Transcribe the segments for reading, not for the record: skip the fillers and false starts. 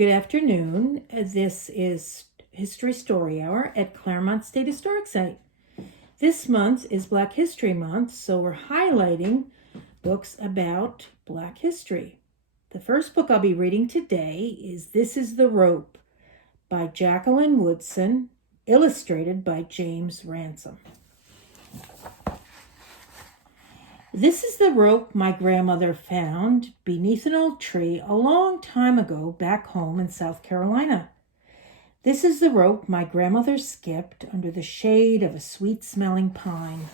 good afternoon. This is History Story Hour at Claremont State Historic Site. This month is Black History Month, so we're highlighting books about Black history. The first book I'll be reading today is This is the Rope by Jacqueline Woodson, illustrated by James Ransom. This is the rope my grandmother found beneath an old tree a long time ago back home in South Carolina. This is the rope my grandmother skipped under the shade of a sweet-smelling pine.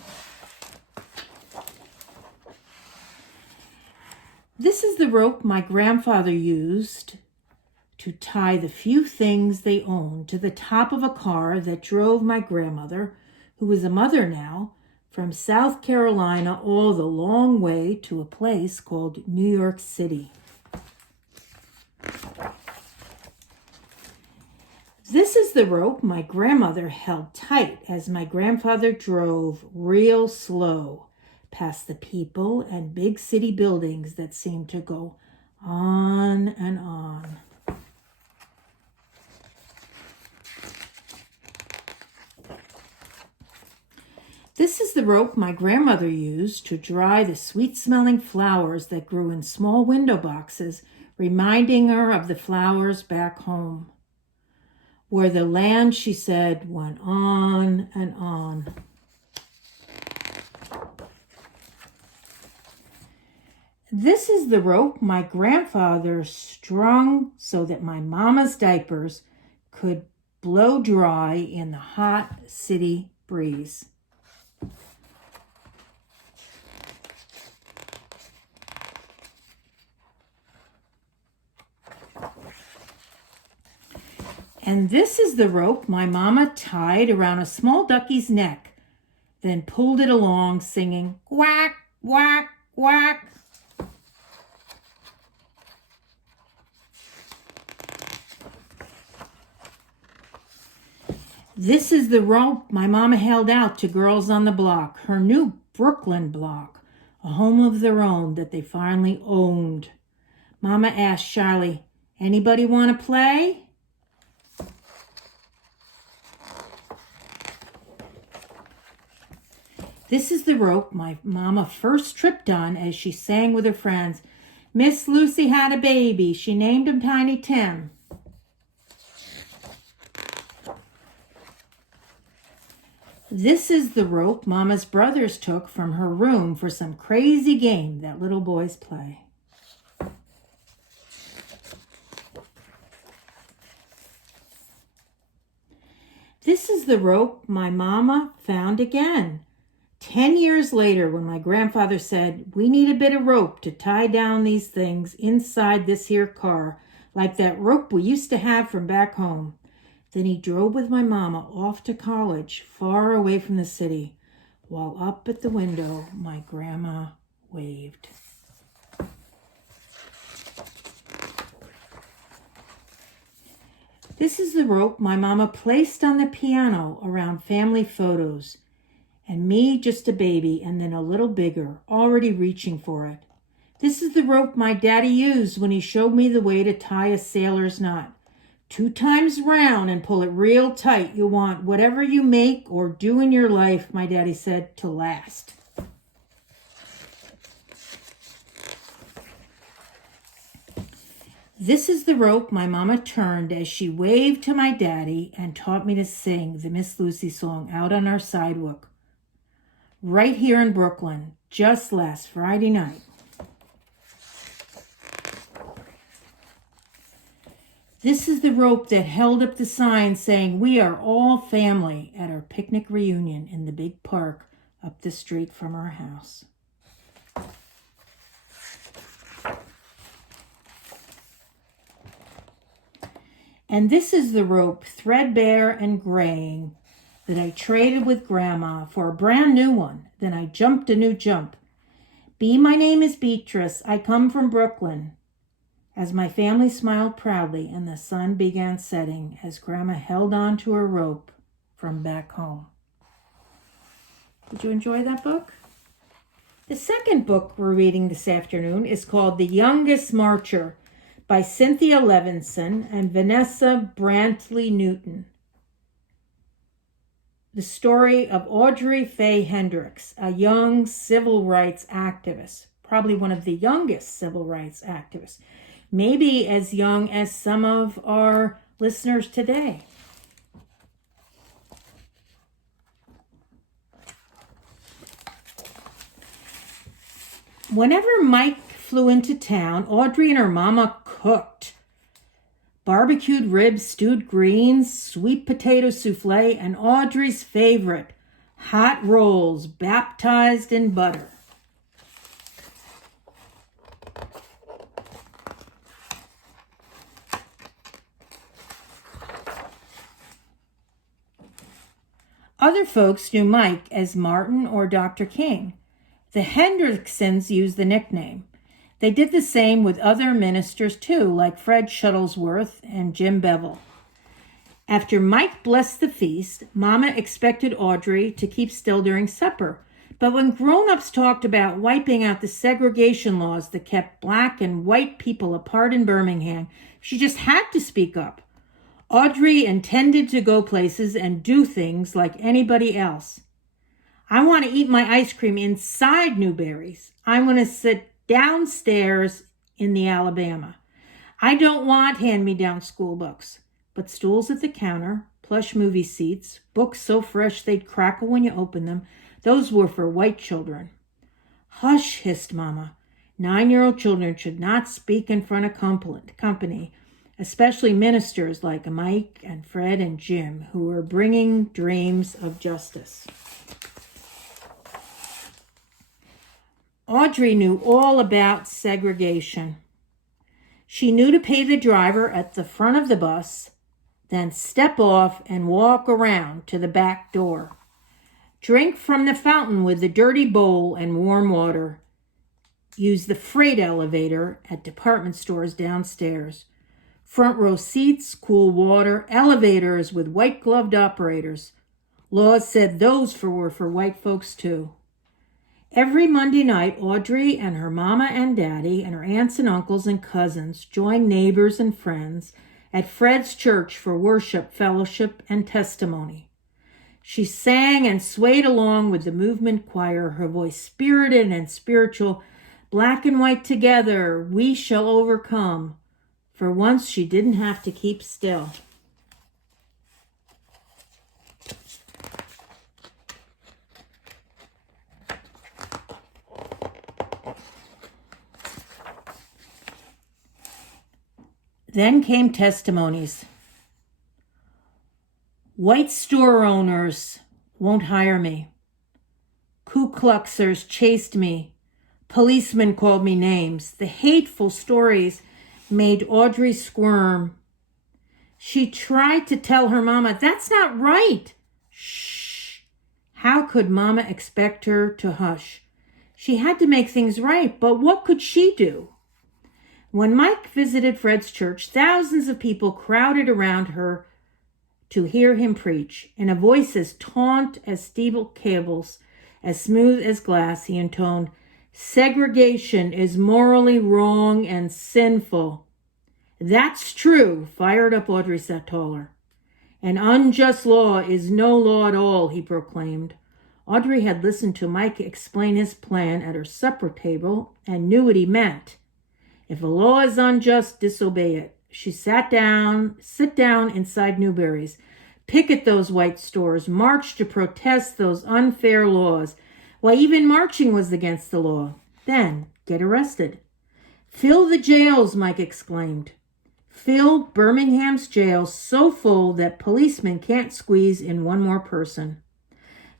This is the rope my grandfather used to tie the few things they owned to the top of a car that drove my grandmother, who is a mother now, from South Carolina all the long way to a place called New York City. This is the rope my grandmother held tight as my grandfather drove real slow past the people and big city buildings that seemed to go on and on. This is the rope my grandmother used to dry the sweet-smelling flowers that grew in small window boxes, reminding her of the flowers back home, where the land, she said, went on and on. This is the rope my grandfather strung so that my mama's diapers could blow dry in the hot city breeze. And this is the rope my mama tied around a small ducky's neck, then pulled it along singing, quack, quack, quack. This is the rope my mama held out to girls on the block, her new Brooklyn block, a home of their own that they finally owned. Mama asked shyly, "Anybody want to play?" This is the rope my mama first tripped on as she sang with her friends, "Miss Lucy had a baby. She named him Tiny Tim." This is the rope Mama's brothers took from her room for some crazy game that little boys play. This is the rope my mama found again 10 years later when my grandfather said, "We need a bit of rope to tie down these things inside this here car, like that rope we used to have from back home." Then he drove with my mama off to college, far away from the city, while up at the window my grandma waved. This is the rope my mama placed on the piano around family photos, and me just a baby and then a little bigger, already reaching for it. This is the rope my daddy used when he showed me the way to tie a sailor's knot. 2 times round and pull it real tight. You want whatever you make or do in your life, my daddy said, to last. This is the rope my mama turned as she waved to my daddy and taught me to sing the Miss Lucy song out on our sidewalk, right here in Brooklyn, just last Friday night. This is the rope that held up the sign saying, "We are all family," at our picnic reunion in the big park up the street from our house. And this is the rope, threadbare and graying, that I traded with Grandma for a brand new one. Then I jumped a new jump. My name is Beatrice. I come from Brooklyn." As my family smiled proudly and the sun began setting as Grandma held on to her rope from back home. Did you enjoy that book? The second book we're reading this afternoon is called The Youngest Marcher by Cynthia Levinson and Vanessa Brantley Newton. The story of Audrey Faye Hendricks, a young civil rights activist, probably one of the youngest civil rights activists, maybe as young as some of our listeners today. Whenever Mike flew into town, Audrey and her mama cooked. Barbecued ribs, stewed greens, sweet potato souffle, and Audrey's favorite, hot rolls baptized in butter. Other folks knew Mike as Martin or Dr. King. The Hendricksons used the nickname. They did the same with other ministers too, like Fred Shuttlesworth and Jim Bevel. After Mike blessed the feast, Mama expected Audrey to keep still during supper. But when grown-ups talked about wiping out the segregation laws that kept black and white people apart in Birmingham, she just had to speak up. Audrey intended to go places and do things like anybody else. I want to eat my ice cream inside Newberry's. I want to sit downstairs in the Alabama. I don't want hand-me-down school books, but stools at the counter, plush movie seats, books so fresh they'd crackle when you open them, those were for white children. Hush, hissed Mama. 9-year-old children should not speak in front of company, especially ministers like Mike and Fred and Jim, who were bringing dreams of justice. Audrey knew all about segregation. She knew to pay the driver at the front of the bus, then step off and walk around to the back door. Drink from the fountain with the dirty bowl and warm water. Use the freight elevator at department stores downstairs. Front row seats, cool water, elevators with white-gloved operators. Laws said those were for white folks too. Every Monday night, Audrey and her mama and daddy and her aunts and uncles and cousins joined neighbors and friends at Fred's church for worship, fellowship, and testimony. She sang and swayed along with the movement choir, her voice spirited and spiritual. Black and white together, we shall overcome. For once, she didn't have to keep still. Then came testimonies. White store owners won't hire me. Ku Kluxers chased me. Policemen called me names. The hateful stories made Audrey squirm. She tried to tell her mama, that's not right. Shh. How could Mama expect her to hush? She had to make things right, but what could she do? When Mike visited Fred's church, thousands of people crowded around her to hear him preach. In a voice as taut as steeple cables, as smooth as glass, he intoned, segregation is morally wrong and sinful. That's true, fired up Audrey sat taller. An unjust law is no law at all, he proclaimed. Audrey had listened to Mike explain his plan at her supper table and knew what he meant. If a law is unjust, disobey it. She sit down inside Newberry's, picket those white stores, march to protest those unfair laws. Why, even marching was against the law. Then get arrested. Fill the jails, Mike exclaimed. Fill Birmingham's jails so full that policemen can't squeeze in one more person.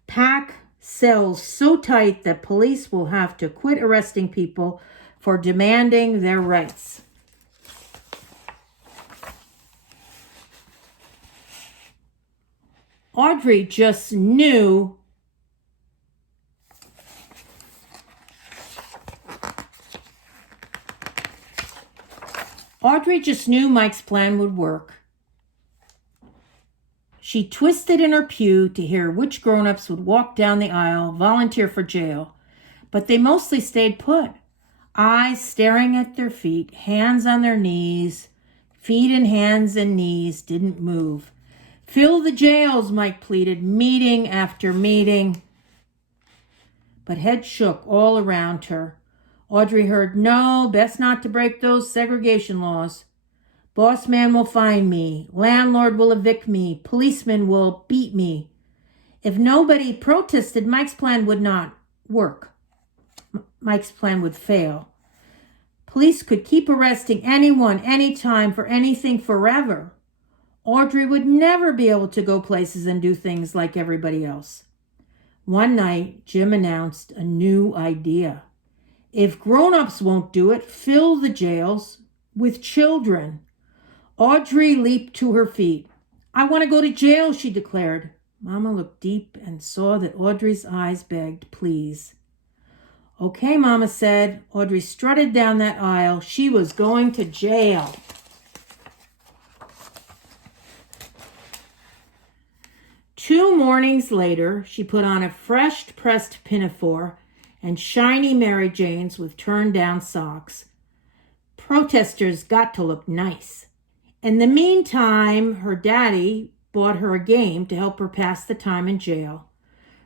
Pack cells so tight that police will have to quit arresting people for demanding their rights. Audrey just knew Mike's plan would work. She twisted in her pew to hear which grown-ups would walk down the aisle, volunteer for jail, but they mostly stayed put. eyes staring at their feet, hands on their knees. Feet and hands and knees didn't move. Fill the jails, Mike pleaded, meeting after meeting. But heads shook all around her. Audrey heard, no, best not to break those segregation laws. Boss man will find me. Landlord will evict me. Policeman will beat me. If nobody protested, Mike's plan would not work. Mike's plan would fail. Police could keep arresting anyone, anytime, for anything forever. Audrey would never be able to go places and do things like everybody else. One night, Jim announced a new idea. If grown-ups won't do it, fill the jails with children. Audrey leaped to her feet. I want to go to jail, she declared. Mama looked deep and saw that Audrey's eyes begged, please. Okay, Mama said. Audrey strutted down that aisle. She was going to jail. Two mornings later, she put on a fresh pressed pinafore and shiny Mary Janes with turned down socks. Protesters got to look nice. In the meantime, her daddy bought her a game to help her pass the time in jail.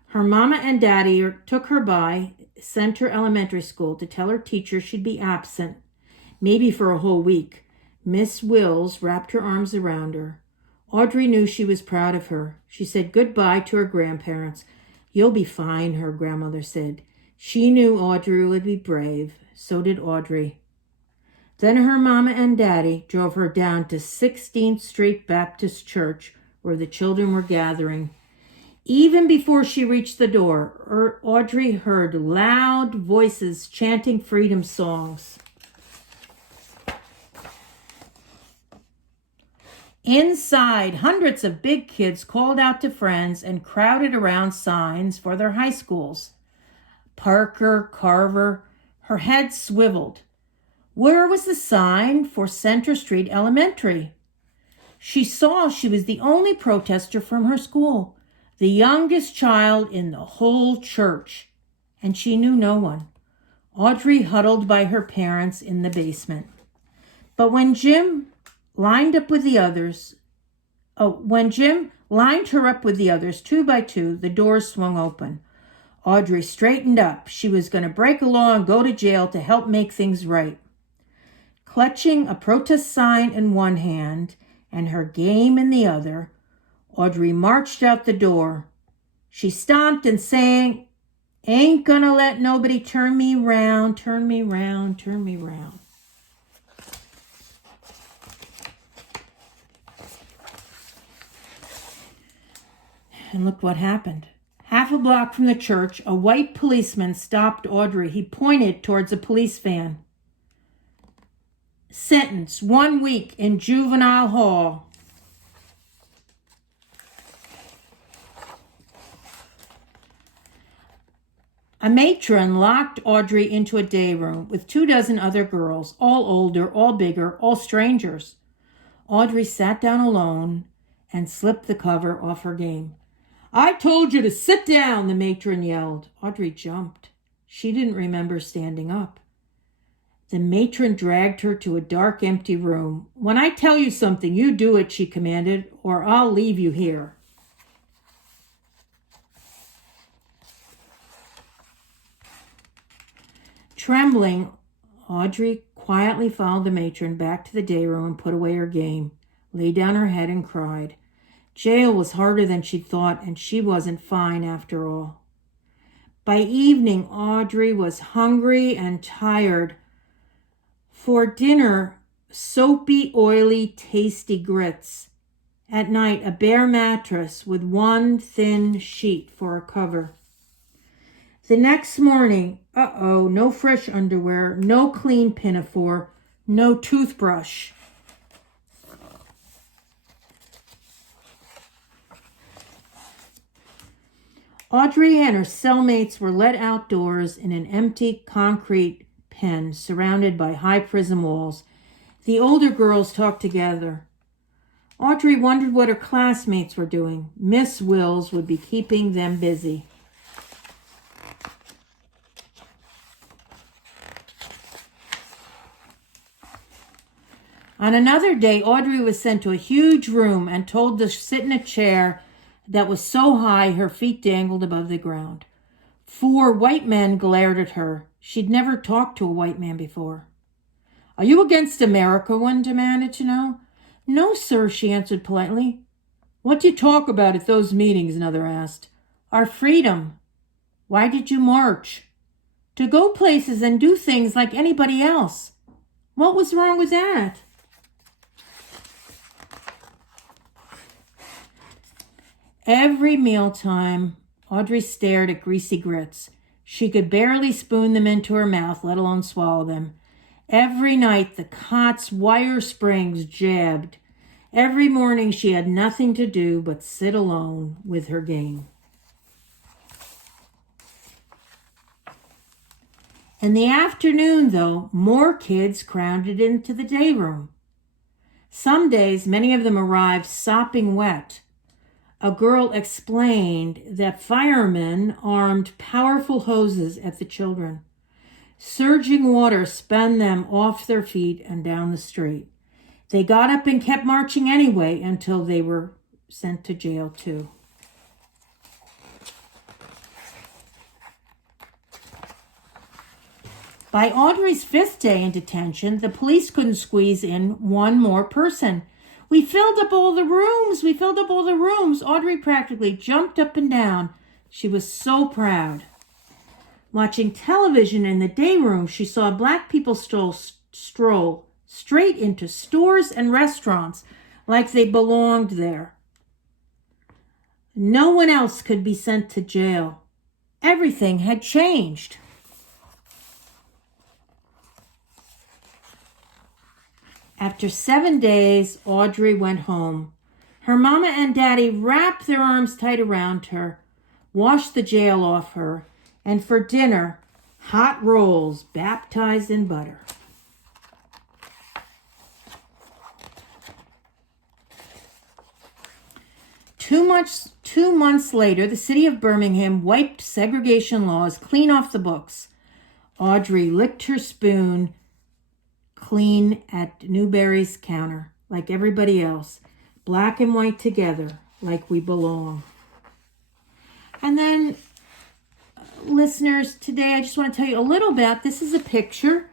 Her mama and daddy took her by Center Elementary School to tell her teacher she'd be absent, maybe for a whole week. Miss Wills wrapped her arms around her. Audrey knew she was proud of her. She said goodbye to her grandparents. You'll be fine, her grandmother said. She knew Audrey would be brave. So did Audrey. Then her mama and daddy drove her down to 16th Street Baptist Church, where the children were gathering. Even before she reached the door, Audrey heard loud voices chanting freedom songs. Inside, hundreds of big kids called out to friends and crowded around signs for their high schools. Parker, Carver, her head swiveled. Where was the sign for Center Street Elementary? She saw she was the only protester from her school, the youngest child in the whole church, and she knew no one. Audrey huddled by her parents in the basement. But when Jim lined her up with the others, 2 by 2, the doors swung open. Audrey straightened up. She was going to break a law and go to jail to help make things right. Clutching a protest sign in one hand and her game in the other, Audrey marched out the door. She stomped and sang, ain't gonna let nobody turn me round, turn me round, turn me round. And look what happened. Half a block from the church, a white policeman stopped Audrey. He pointed towards a police van. Sentence, 1 week in juvenile hall. A matron locked Audrey into a day room with 24 other girls, all older, all bigger, all strangers. Audrey sat down alone and slipped the cover off her game. I told you to sit down, the matron yelled. Audrey jumped. She didn't remember standing up. The matron dragged her to a dark, empty room. When I tell you something, you do it, she commanded, or I'll leave you here. Trembling, Audrey quietly followed the matron back to the day room and put away her game, lay down her head and cried. Jail was harder than she'd thought, and she wasn't fine after all. By evening, Audrey was hungry and tired. For dinner, soapy, oily, tasty grits. At night, a bare mattress with one thin sheet for a cover. The next morning, no fresh underwear, no clean pinafore, no toothbrush. Audrey and her cellmates were let outdoors in an empty concrete pen surrounded by high prison walls. The older girls talked together. Audrey wondered what her classmates were doing. Miss Wills would be keeping them busy. On another day, Audrey was sent to a huge room and told to sit in a chair that was so high her feet dangled above the ground. 4 white men glared at her. She'd never talked to a white man before. "Are you against America?" one demanded to know. "No, sir," she answered politely. "What do you talk about at those meetings?" another asked. "Our freedom." "Why did you march?" "To go places and do things like anybody else." "What was wrong with that?" Every mealtime, Audrey stared at greasy grits. She could barely spoon them into her mouth, let alone swallow them. Every night, the cot's wire springs jabbed. Every morning, she had nothing to do but sit alone with her game. In the afternoon, though, more kids crowded into the day room. Some days, many of them arrived sopping wet. A girl explained that firemen armed powerful hoses at the children. Surging water spun them off their feet and down the street. They got up and kept marching anyway until they were sent to jail too. By Audrey's 5th day in detention, the police couldn't squeeze in one more person. "We filled up all the rooms. We filled up all the rooms." Audrey practically jumped up and down. She was so proud. Watching television in the day room, she saw black people stroll straight into stores and restaurants like they belonged there. No one else could be sent to jail. Everything had changed. After 7 days, Audrey went home. Her mama and daddy wrapped their arms tight around her, washed the jail off her, and for dinner, hot rolls baptized in butter. Two months later, the city of Birmingham wiped segregation laws clean off the books. Audrey licked her spoon clean at Newberry's counter, like everybody else, black and white together, like we belong. And then, listeners, today I just want to tell you a little bit. This is a picture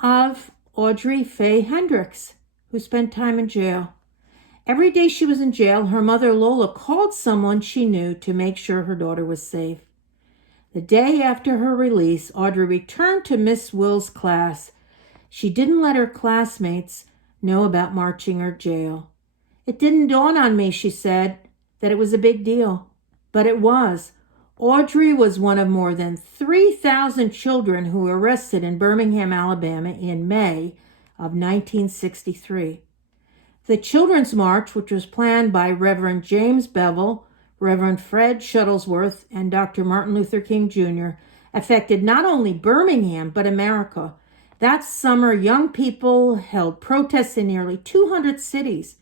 of Audrey Faye Hendricks, who spent time in jail. Every day she was in jail, her mother Lola called someone she knew to make sure her daughter was safe. The day after her release, Audrey returned to Miss Will's class. She didn't let her classmates know about marching or jail. "It didn't dawn on me," she said, "that it was a big deal." But it was. Audrey was one of more than 3,000 children who were arrested in Birmingham, Alabama in May of 1963. The Children's March, which was planned by Reverend James Bevel, Reverend Fred Shuttlesworth, and Dr. Martin Luther King Jr., affected not only Birmingham, but America. That summer, young people held protests in nearly 200 cities.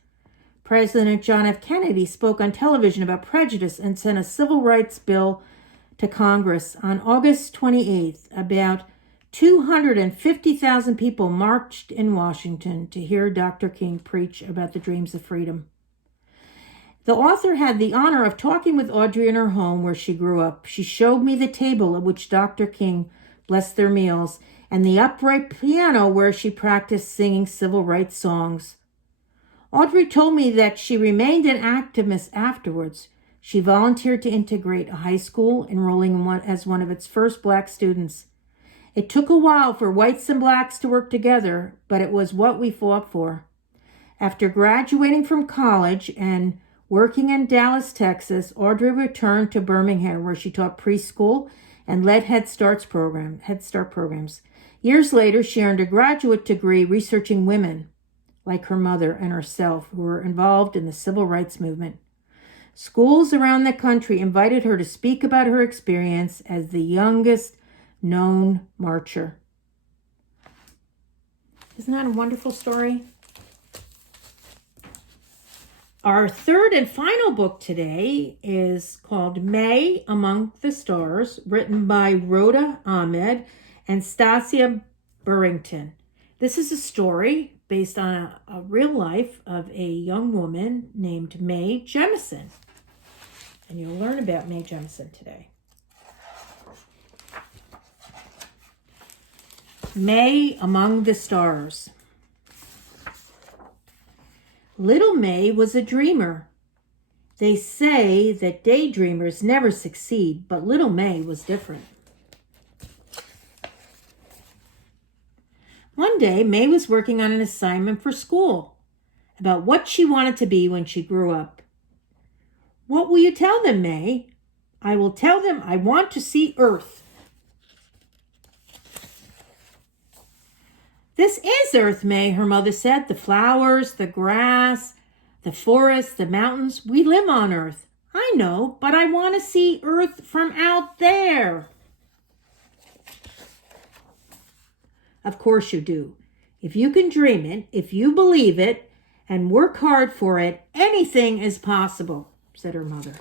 President John F. Kennedy spoke on television about prejudice and sent a civil rights bill to Congress. On August 28th, about 250,000 people marched in Washington to hear Dr. King preach about the dreams of freedom. The author had the honor of talking with Audrey in her home where she grew up. She showed me the table at which Dr. King blessed their meals and the upright piano where she practiced singing civil rights songs. Audrey told me that she remained an activist afterwards. She volunteered to integrate a high school, enrolling as one of its first black students. It took a while for whites and blacks to work together, but it was what we fought for. After graduating from college and working in Dallas, Texas, Audrey returned to Birmingham, where she taught preschool and led Head Start programs. Years later, she earned a graduate degree researching women, like her mother and herself, who were involved in the civil rights movement. Schools around the country invited her to speak about her experience as the youngest known marcher. Isn't that a wonderful story? Our third and final book today is called May Among the Stars, written by Rhoda Ahmed and Stasia Burrington. This is a story based on a real life of a young woman named Mae Jemison. And you'll learn about Mae Jemison today. Mae Among the Stars. Little Mae was a dreamer. They say that daydreamers never succeed, but little Mae was different. One day, Mae was working on an assignment for school about what she wanted to be when she grew up. What will you tell them, Mae? I will tell them I want to see Earth. This is Earth, Mae, her mother said. The flowers, the grass, the forest, the mountains. We live on Earth. I know, but I want to see Earth from out there. Of course you do. If you can dream it, if you believe it, and work hard for it, anything is possible, said her mother.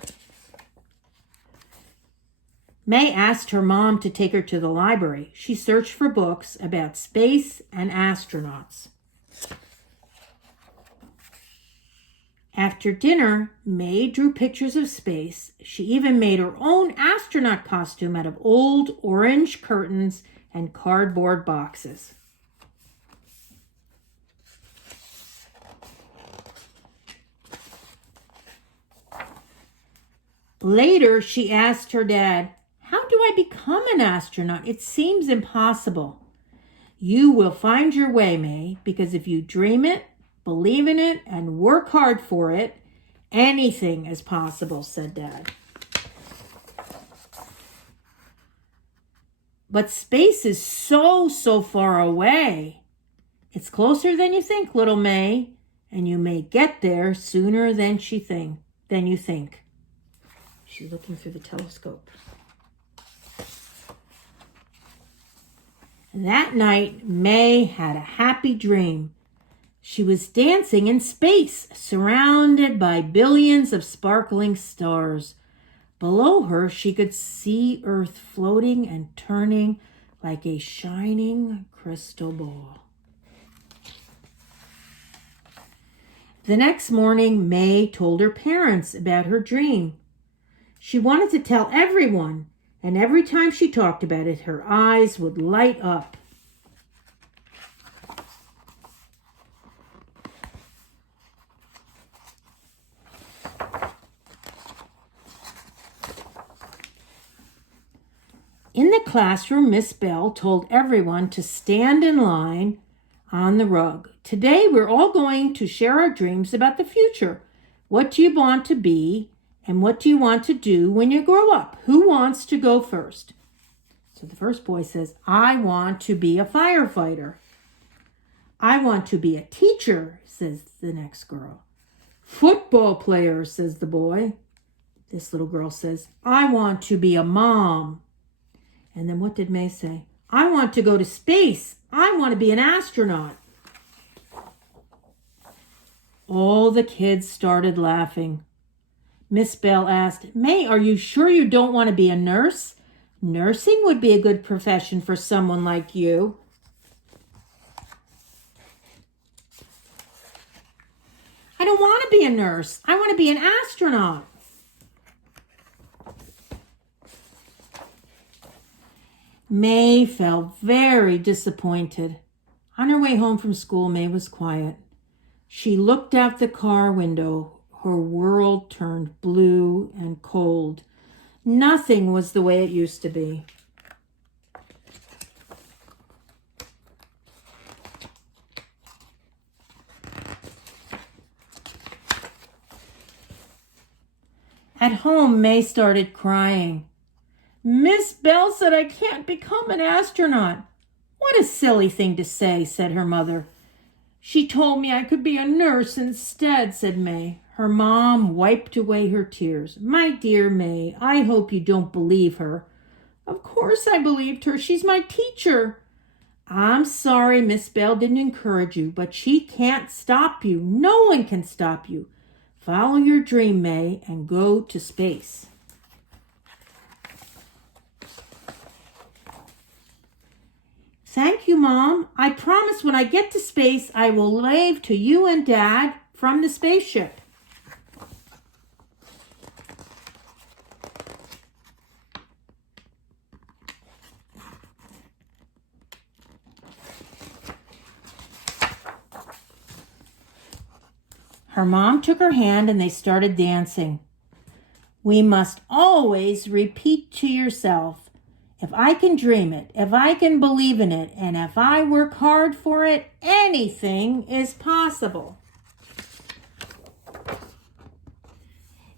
Mae asked her mom to take her to the library. She searched for books about space and astronauts. After dinner, Mae drew pictures of space. She even made her own astronaut costume out of old orange curtains and cardboard boxes. Later, she asked her dad, "How do I become an astronaut? It seems impossible." "You will find your way, Mae, because if you dream it, believe in it, and work hard for it, anything is possible," said Dad. But space is so far away. It's closer than you think, little Mae, and you may get there sooner than you think. She's looking through the telescope. That night, Mae had a happy dream. She was dancing in space, surrounded by billions of sparkling stars. Below her, she could see Earth floating and turning like a shining crystal ball. The next morning, Mae told her parents about her dream. She wanted to tell everyone, and every time she talked about it, her eyes would light up. In the classroom, Miss Bell told everyone to stand in line on the rug. Today, we're all going to share our dreams about the future. What do you want to be, and what do you want to do when you grow up? Who wants to go first? So the first boy says, "I want to be a firefighter." "I want to be a teacher," says the next girl. "Football player," says the boy. This little girl says, "I want to be a mom." And then what did Mae say? "I want to go to space. I want to be an astronaut." All the kids started laughing. Miss Bell asked, "Mae, are you sure you don't want to be a nurse? Nursing would be a good profession for someone like you." "I don't want to be a nurse. I want to be an astronaut." Mae felt very disappointed. On her way home from school, Mae was quiet. She looked out the car window. Her world turned blue and cold. Nothing was the way it used to be. At home, Mae started crying. "Miss Bell said I can't become an astronaut." "What a silly thing to say," said her mother. "She told me I could be a nurse instead," said Mae. Her mom wiped away her tears. "My dear Mae, I hope you don't believe her." "Of course I believed her. She's my teacher." "I'm sorry Miss Bell didn't encourage you, but she can't stop you. No one can stop you. Follow your dream, Mae, and go to space." Thank you, Mom. I promise when I get to space, I will wave to you and Dad from the spaceship. Her mom took her hand and they started dancing. We must always repeat to yourself, if I can dream it, if I can believe in it, and if I work hard for it, anything is possible.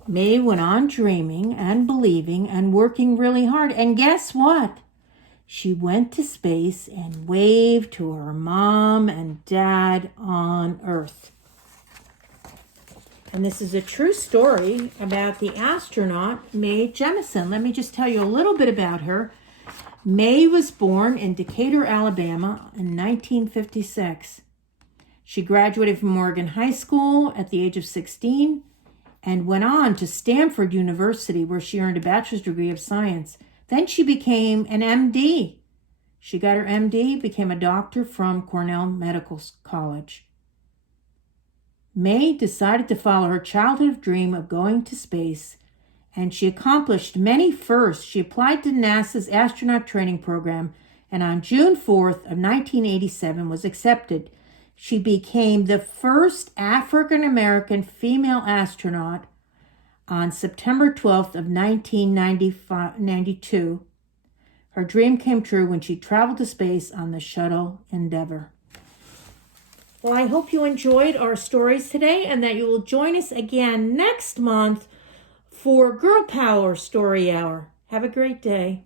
May went on dreaming and believing and working really hard. And guess what? She went to space and waved to her mom and dad on Earth. And this is a true story about the astronaut Mae Jemison. Let me just tell you a little bit about her. Mae was born in Decatur, Alabama in 1956. She graduated from Morgan High School at the age of 16 and went on to Stanford University, where she earned a bachelor's degree of science. Then she became an MD. She got her MD, became a doctor from Cornell Medical College. Mae decided to follow her childhood dream of going to space, and she accomplished many firsts. She applied to NASA's astronaut training program, and on June 4th of 1987 was accepted. She became the first African-American female astronaut on September 12th of 1992. Her dream came true when she traveled to space on the shuttle Endeavour. Well, I hope you enjoyed our stories today and that you will join us again next month for Girl Power Story Hour. Have a great day.